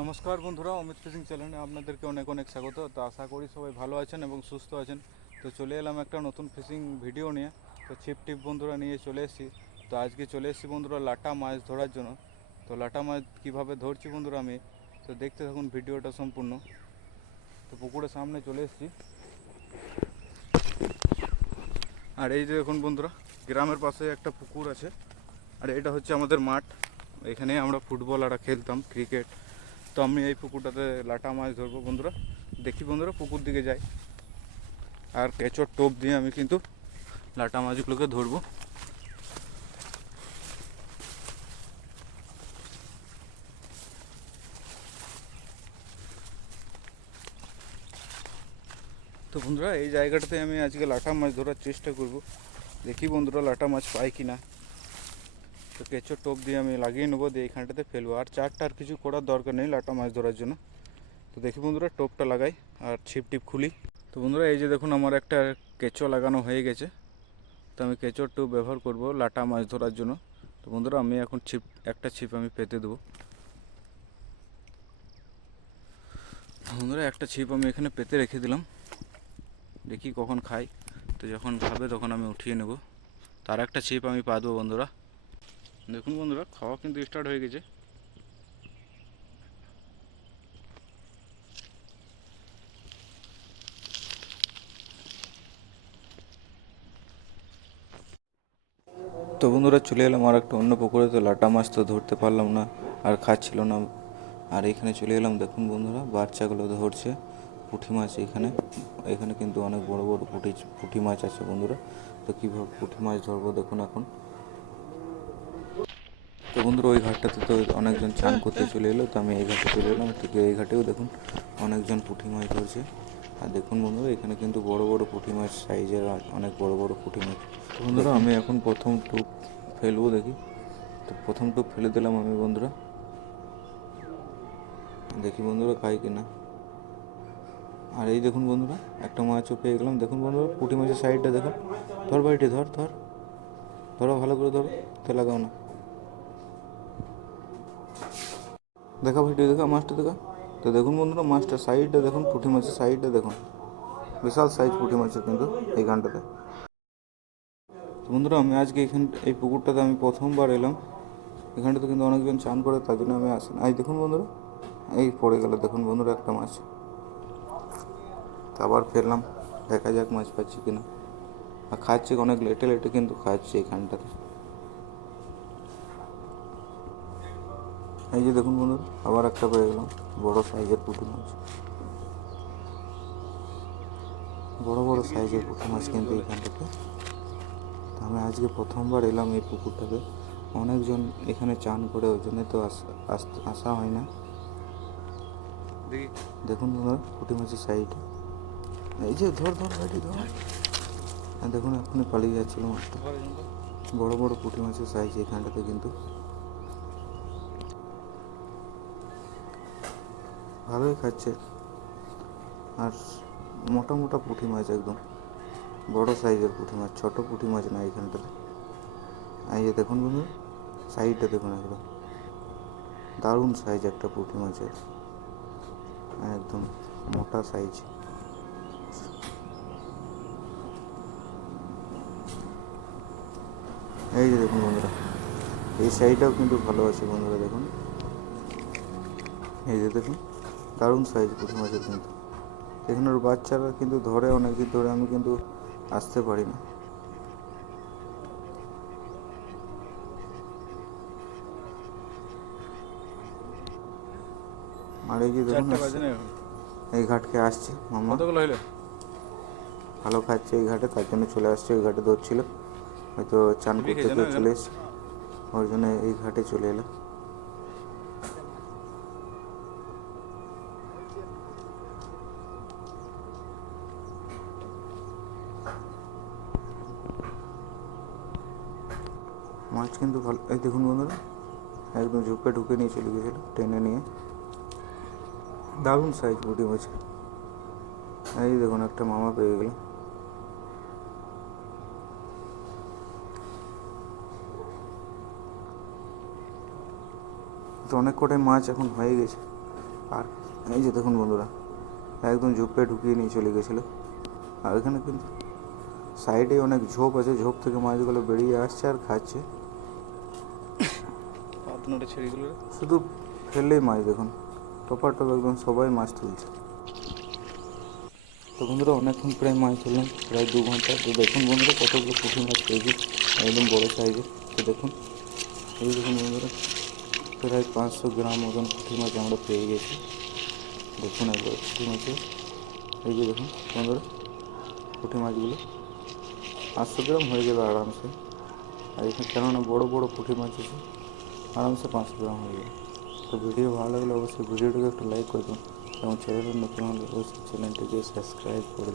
নমস্কার বন্ধুরা, অমিত ফিশিং চ্যানেলে আপনাদেরকে অনেক অনেক স্বাগত। তো আশা করি সবাই ভালো আছেন এবং সুস্থ আছেন। তো চলে এলাম একটা নতুন ফিশিং ভিডিও নিয়ে। তো ছিপ টিপ বন্ধুরা নিয়ে চলে এসেছি। তো আজকে চলে এসেছি বন্ধুরা লাটা মাছ ধরার জন্য। তো লাটা মাছ কীভাবে ধরছি বন্ধুরা আমি? তো দেখতে থাকুন ভিডিওটা সম্পূর্ণ। তো পুকুরের সামনে চলে এসেছি। আর এই যে দেখুন বন্ধুরা, গ্রামের পাশে একটা পুকুর আছে। আর এটা হচ্ছে আমাদের মাঠ। এখানে আমরা ফুটবল আর খেলতাম ক্রিকেট তো আমি এই পুকুরটাতে লাটা মাছ ধরবো বন্ধুরা। দেখি বন্ধুরা পুকুর দিকে যাই। আর কেঁচোর টোপ দিয়ে আমি কিন্তু লাটা মাছগুলোকে ধরবো। তো বন্ধুরা, এই জায়গাটাতে আমি আজকে লাটা মাছ ধরার চেষ্টা করব। দেখি বন্ধুরা লাটা মাছ পাই কি না তো কেঁচোর টোপ দিয়ে আমি লাগিয়ে নেব, দিয়ে এইখানটাতে ফেলব। আর চারটা আর কিছু করার দরকার নেই লাটা মাছ ধরার জন্য। তো দেখি বন্ধুরা, টোপটা লাগাই আর ছিপ টিপ খুলি। তো বন্ধুরা, এই যে দেখুন আমার একটা কেঁচো লাগানো হয়ে গেছে। তো আমি কেঁচোর টোপ ব্যবহার করব লাটা মাছ ধরার জন্য। তো বন্ধুরা, আমি এখন ছিপ, একটা ছিপ আমি পেতে দেবো। বন্ধুরা, একটা ছিপ আমি এখানে পেতে রেখে দিলাম। দেখি কখন খাই। তো যখন খাবে তখন আমি উঠিয়ে নেব। তার একটা ছিপ আমি পা দেবো বন্ধুরা। দেখুন বন্ধুরা, খাওয়া কিন্তু স্টার্ট হয়ে গেছে। তো বন্ধুরা, চলে এলাম আর একটা অন্য পুকুরে, তো লাটা মাছ তো ধরতে পারলাম না, আর খাচ্ছিল না। আর এখানে চলে এলাম, দেখুন বন্ধুরা, বাচ্চাগুলো ধরছে পুঁটি মাছ এখানে। এখানে কিন্তু অনেক বড় বড় পুঁটি পুঁটি মাছ আছে বন্ধুরা। তো কীভাবে পুঁটি মাছ ধরবো দেখুন এখন। তো বন্ধুরা, ওই ঘাটটাতে তো অনেকজন চান করতে চলে এলো, তো আমি এই ঘাটে চলে এলাম। ঠিক এই ঘাটেও দেখুন অনেকজন পুঁটি মাছ ধরছে। আর দেখুন বন্ধুরা, এখানে কিন্তু বড় বড় পুঁটি মাছ সাইজের অনেক বড় বড় পুঁটি মাছ। তো বন্ধুরা, আমি এখন প্রথম টুপ ফেলব দেখি। তো প্রথম টুপ ফেলে দিলাম আমি বন্ধুরা। দেখি বন্ধুরা খাই কিনা। আর এই দেখুন বন্ধুরা, একটা মাছও পেয়ে গেলাম। দেখুন বন্ধুরা, পুঁটি মাছের সাইডটা দেখুন। ধর বাড়িটি ধর ধর। ধরো, ভালো করে ধরো। তে লাগাও না। দেখা ভাইটি দেখা মাছটা দেখা তো দেখুন বন্ধুরা মাছটা সাইডটা দেখুন পুঁটি মাছের সাইডটা দেখুন বিশাল সাইজ পুঁটি মাছের কিন্তু এই গানটাতে তো বন্ধুরা আমি আজকে এখান এই পুকুরটাতে আমি প্রথমবার এলাম এখানটাতে কিন্তু অনেকজন চান করে তার জন্য আমি আসি এই দেখুন বন্ধুরা এই পড়ে গেল দেখুন বন্ধুরা একটা মাছ আবার ফেললাম দেখা যাক মাছ পাচ্ছি কিনা আর খাচ্ছে অনেক লেটে লেটে কিন্তু খাচ্ছে এখানটাতে এই যে দেখুন বন্ধু আবার একটা পেয়ে গেলাম। বড় সাইজের পুঁটি মাছ। বড় বড় সাইজের পুঁটি মাছ কিন্তু এইখানটাতে তো আমি আজকে প্রথমবার এলাম এই পুকুরটাতে। অনেকজন এখানে চান করে ওই জন্য তো আস- হয় না। দেখুন বন্ধুরা পুঁটি মাছের সাইজটা। এই যে ধর ধর গাড়ি ধর। আর দেখুন, এখনই পালিয়ে যাচ্ছিল মাছটা। বড় বড় পুঁটি মাছের সাইজ এখানটাতে কিন্তু। ভালোই খাচ্ছে। আর মোটা মোটা পুঁটি মাছ একদম। বড় সাইজের পুঁটি মাছ, ছোট পুঁটি মাছ না এখানটাতে এই যে দেখুন বন্ধু, সাইডটা দেখুন একদম। দারুণ সাইজ একটা পুঁটি মাছের। একদম মোটা সাইজ। এই যে দেখুন বন্ধুরা, এই সাইডটাও কিন্তু ভালো আছে বন্ধুরা দেখুন। এই যে দেখুন দারুণ সাইজ পুঁটি মাছের কিন্তু। এখানে বাচ্চারা কিন্তু ধরে অনেক দিন ধরে আমি কিন্তু আসতে পারি না। আর এই যে দেখুন। এই ঘাটকে আসছে মামা কতগুলো হইল? ভালো খাচ্ছে এই ঘাটে তার জন্য চলে আসছে এই ঘাটে ধরছিল। হয়তো চান করতে চলে এসছে। ওর জন্য এই ঘাটে চলে এলাম। মাছ কিন্তু ভালো এই দেখুন বন্ধুরা, একদম ঝুঁকে ঢুকে নিয়ে চলে গেছিল, টেনে নিয়ে। দারুণ সাইজ পুঁটি মাছ এই দেখুন, একটা মামা পেয়ে গেলাম তো অনেক কটাই মাছ এখন হয়ে গেছে। আর এই যে দেখুন বন্ধুরা, একদম ঝোপে ঢুকিয়ে নিয়ে চলে গেছিল। আর এখানে কিন্তু সাইডে অনেক ঝোপ আছে, ঝোপ থেকে মাছগুলো বেরিয়ে আসছে আর খাচ্ছে। পাতনোটা ছেড়েগুলো শুধু ফেললেই মাছ দেখুন। টপার টপ একদম সবাই মাছ তুলছে। তো বন্ধুরা, অনেকক্ষণ প্রায় মাছ ধরলাম, প্রায় দু ঘণ্টা। তো দেখুন বন্ধুরা, কতগুলো পুঁটি মাছ পেয়েছি, একদম বড় সাইজের তো দেখুন, এই দেখুন বন্ধুরা, প্রায় পাঁচশো গ্রাম মতন পুঁটি মাছ আমরা পেয়ে গেছি। দেখুন একবার পুঁটি মাছে। এই যে দেখুন বন্ধুরা পুঁটি মাছগুলো। পাঁচশো গ্রাম হয়ে যাবে আরামসে। আর এখানে কেননা বড় বড় পুঁটি মাছ আছে। আরামসে পাঁচশো গ্রাম হয়ে যাবে তো ভিডিও ভালো লাগলে অবশ্যই ভিডিওটাকে একটু লাইক করে দিন। এবং চ্যানেলের নতুন হলে অবশ্যই চ্যানেলটিকে সাবস্ক্রাইব করে দিন।